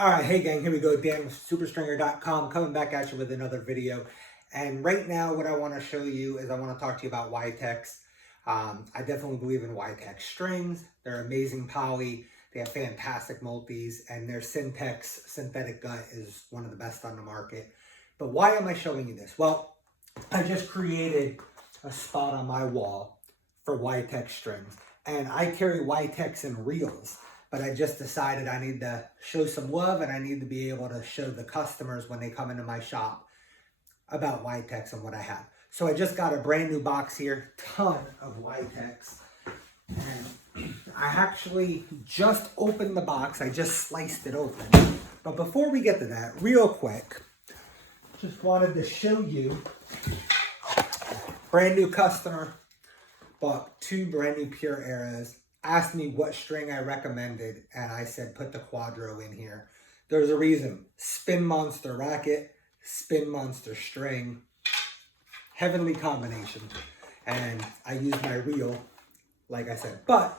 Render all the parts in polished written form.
All right, hey gang, here we go. Dan with superstringer.com coming back at you with another video. And right now what I want to show you is I want to talk to you about YTex. I definitely believe in YTex strings. They're amazing poly. They have fantastic multis, and their Syntex synthetic gut is one of the best on the market. But why am I showing you this? Well, I just created a spot on my wall for YTex strings, and I carry YTex in reels. But I just decided I need to show some love, and I need to be able to show the customers when they come into my shop about YTex and what I have. So I just got a brand new box here, ton of YTex. And I actually just opened the box. I just sliced it open. But before we get to that, real quick, just wanted to show you, brand new customer, bought 2 brand new Pure Eras. Asked me what string I recommended, and I said put the Quadra in here. There's a reason. Spin Monster racket, Spin Monster string, heavenly combination. And I use my reel, like I said. But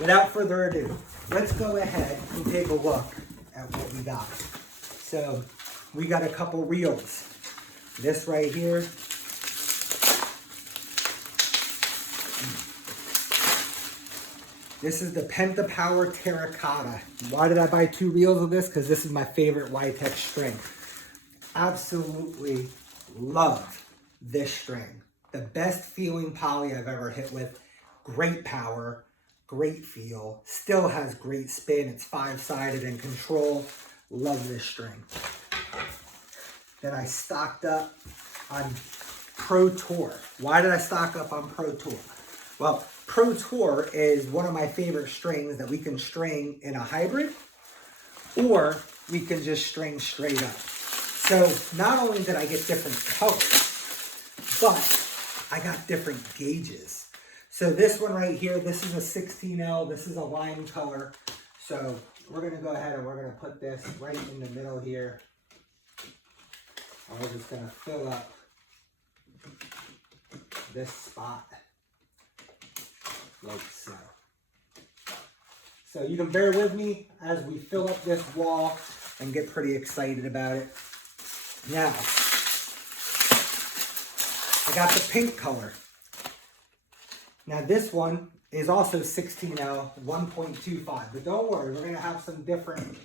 without further ado, let's go ahead and take a look at what we got. So we got a couple reels. This right here. This is the Penta Power Terracotta. Why did I buy 2 reels of this? Because this is my favorite YTex string. Absolutely love this string. The best feeling poly I've ever hit with. Great power, great feel. Still has great spin. It's 5-sided and control. Love this string. Then I stocked up on Pro Tour. Why did I stock up on Pro Tour? Well, Pro Tour is one of my favorite strings that we can string in a hybrid, or we can just string straight up. So not only did I get different colors, but I got different gauges. So this one right here, this is a 16L, this is a lime color. So we're gonna go ahead and we're gonna put this right in the middle here. And we're just gonna fill up this spot. Like so. So you can bear with me as we fill up this wall and get pretty excited about it. Now, I got the pink color. Now this one is also 16L 1.25, but don't worry, we're gonna have some different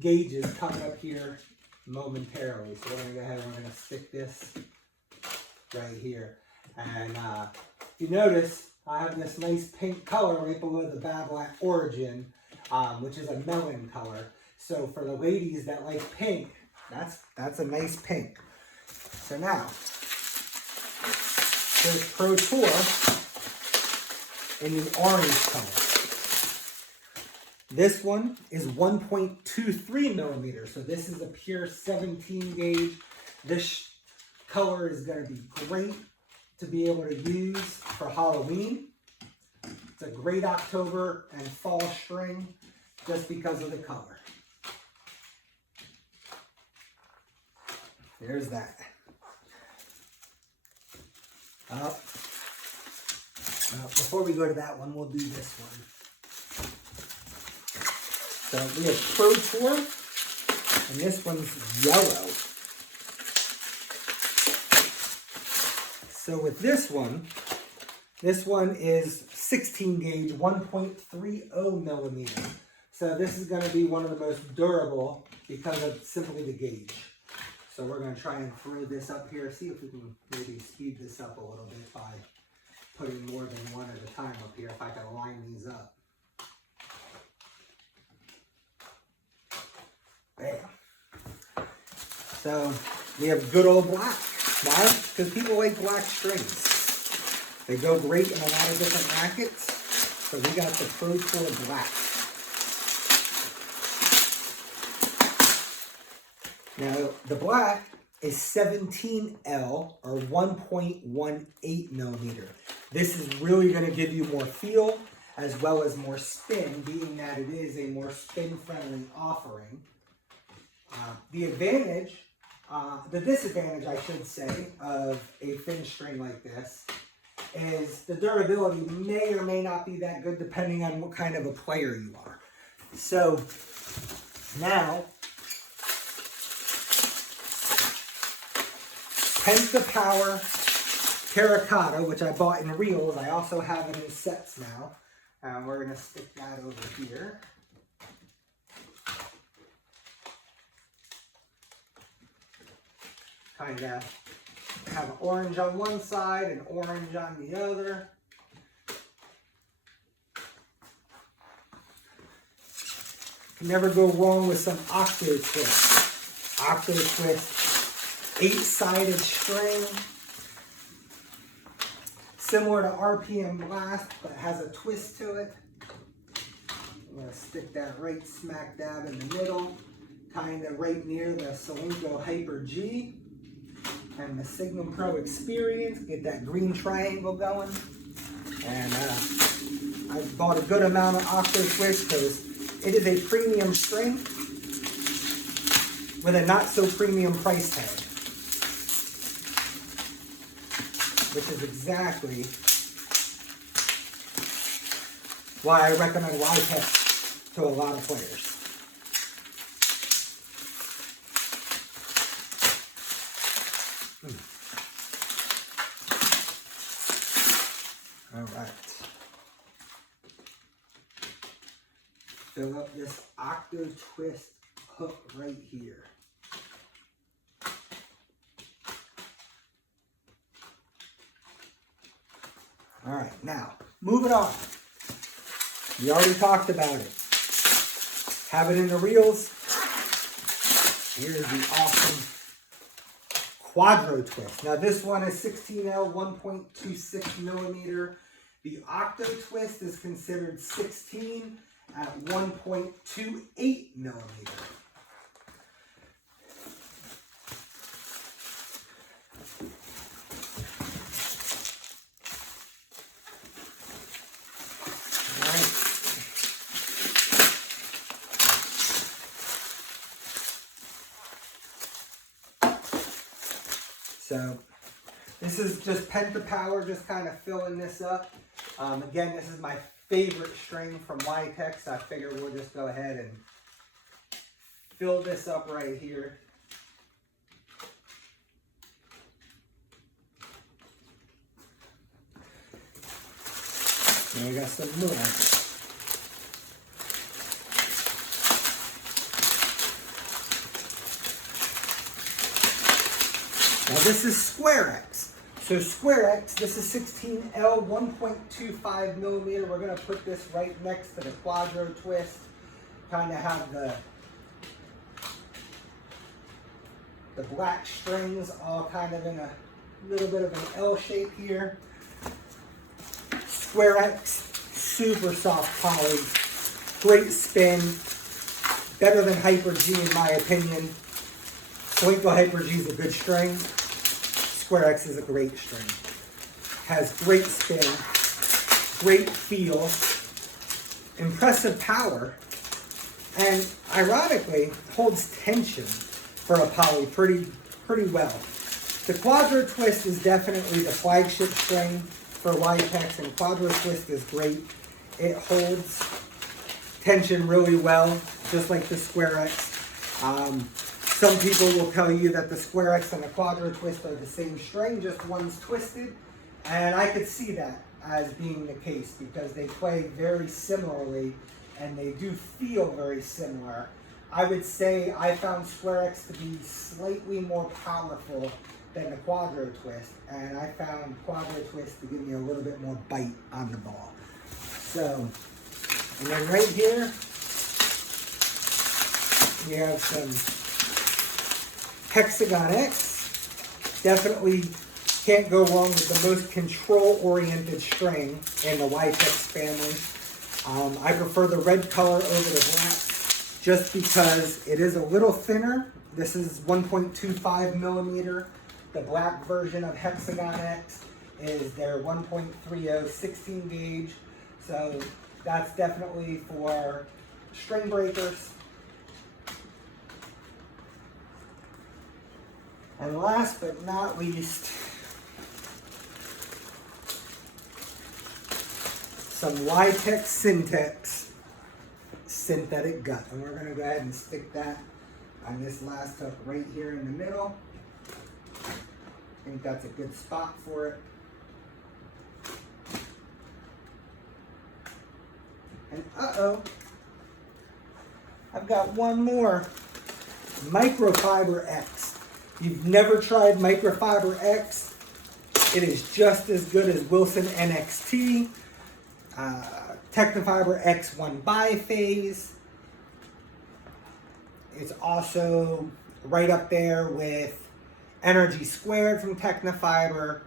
gauges coming up here momentarily. So we're gonna go ahead and we're gonna stick this right here. And if you notice, I have this nice pink color right below the Bad Black Origin, which is a melon color. So for the ladies that like pink, that's a nice pink. So now, there's Pro Tour in the orange color. This one is 1.23 millimeters. So this is a pure 17 gauge. This color is going to be great to be able to use for Halloween. It's a great October and fall string just because of the color. There's that. Before we go to that one, we'll do this one. So we have Pro Tour, and this one's yellow. So with this one is 16 gauge, 1.30 millimeter. So this is going to be one of the most durable because of simply the gauge. So we're going to try and throw this up here, see if we can maybe speed this up a little bit by putting more than one at a time up here, if I can line these up. Bam. So we have good old black. Why? Because people like black strings. They go great in a lot of different rackets. So we got the Pro Tour Black. Now, the black is 17L or 1.18 millimeter. This is really going to give you more feel as well as more spin, being that it is a more spin-friendly offering. The disadvantage, I should say, of a thin string like this is the durability may or may not be that good depending on what kind of a player you are. So Now, Penta Power Terracotta, which I bought in reels. I also have it in sets now. We're going to stick that over here. Kind of have orange on one side and orange on the other. Can never go wrong with some Octopus Twist. Octopus Twist, 8-sided string. Similar to RPM Blast, but it has a twist to it. I'm going to stick that right smack dab in the middle, kind of right near the Solinco Hyper G and the Signum Pro Experience. Get that green triangle going. And I bought a good amount of Octopus Twist because it is a premium string with a not so premium price tag, which is exactly why I recommend YTex to a lot of players. All right. Fill up this Octopus Twist hook right here. All right, now, moving on. We already talked about it. Have it in the reels. Here's the awesome Quadra Twist. Now this one is 16L, 1.26 millimeter. The Octo Twist is considered 16 at 1.28 millimeter. So this is just Penta Power, just kind of filling this up. Again, this is my favorite string from YTex. I figure we'll just go ahead and fill this up right here. And we got some more. Now this is SquareX. So SquareX, this is 16L, 1.25 millimeter. We're gonna put this right next to the Quadra Twist. Kind of have the black strings all kind of in a little bit of an L shape here. SquareX, super soft poly, great spin, better than Hyper G in my opinion. Solinco Hyper G is a good string. SquareX is a great string. Has great spin, great feel, impressive power, and ironically holds tension for a poly pretty well. The Quadra Twist is definitely the flagship string for YTex, and Quadra Twist is great. It holds tension really well, just like the SquareX. Some people will tell you that the SquareX and the Quadra Twist are the same string, just one's twisted. And I could see that as being the case because they play very similarly and they do feel very similar. I would say I found SquareX to be slightly more powerful than the Quadra Twist, and I found Quadra Twist to give me a little bit more bite on the ball. So, and then right here, we have some Hexagon X. Definitely can't go wrong with the most control-oriented string in the YTex family. I prefer the red color over the black just because it is a little thinner. This is 1.25 millimeter. The black version of Hexagon X is their 1.30 16 gauge. So that's definitely for string breakers. And last but not least, some YTex Syntex synthetic gut. And we're going to go ahead and stick that on this last hook right here in the middle. I think that's a good spot for it. And I've got one more. Microfiber X. You've never tried Microfiber X? It is just as good as Wilson NXT, Technofiber X1 biphase. It's also right up there with Energy Squared from Technofiber.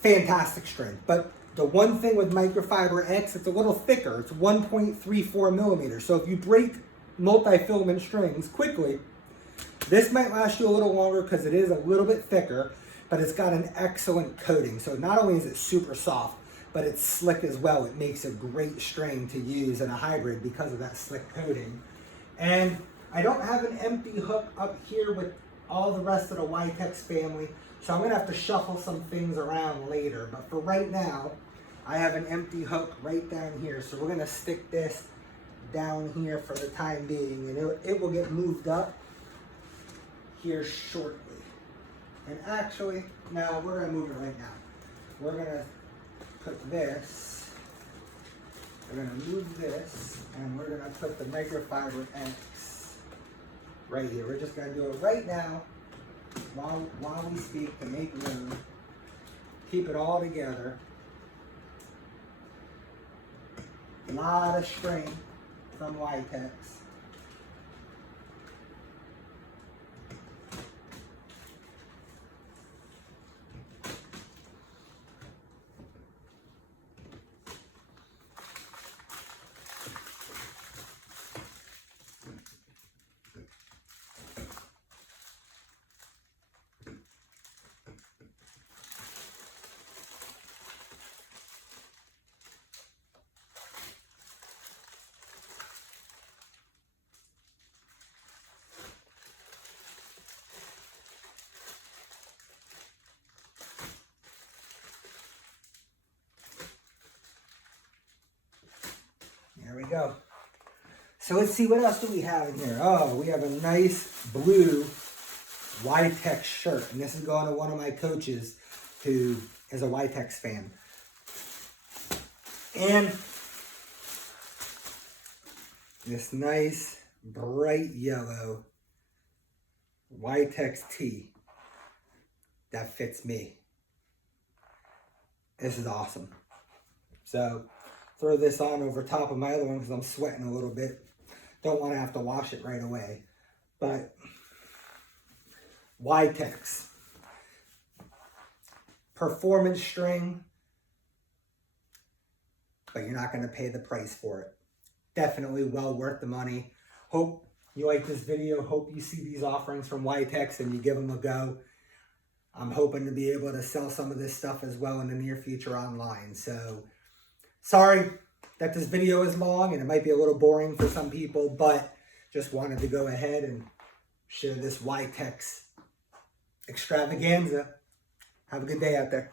Fantastic strength. But the one thing with Microfiber X, it's a little thicker. It's 1.34 millimeters. So if you break multi-filament strings quickly, this might last you a little longer because it is a little bit thicker, but it's got an excellent coating. So not only is it super soft, but it's slick as well. It makes a great string to use in a hybrid because of that slick coating. And I don't have an empty hook up here with all the rest of the YTex family, so I'm gonna have to shuffle some things around later. But for right now, I have an empty hook right down here. So we're gonna stick this down here for the time being, and it will get moved up here shortly. And actually, no, we're gonna move it right now. We're gonna put this, we're gonna move this, and we're gonna put the Microfiber X right here. We're just gonna do it right now while we speak to make room. Keep it all together. A lot of string from YTex. There we go. So let's see, what else do we have in here? Oh, we have a nice blue YTex shirt. And this is going to one of my coaches who is a YTex fan. And this nice bright yellow YTex tee that fits me. This is awesome. So throw this on over top of my other one because I'm sweating a little bit. Don't want to have to wash it right away. But YTex. Performance string, but you're not going to pay the price for it. Definitely well worth the money. Hope you like this video. Hope you see these offerings from YTex and you give them a go. I'm hoping to be able to sell some of this stuff as well in the near future online. So sorry that this video is long and it might be a little boring for some people, but just wanted to go ahead and share this YTex extravaganza. Have a good day out there.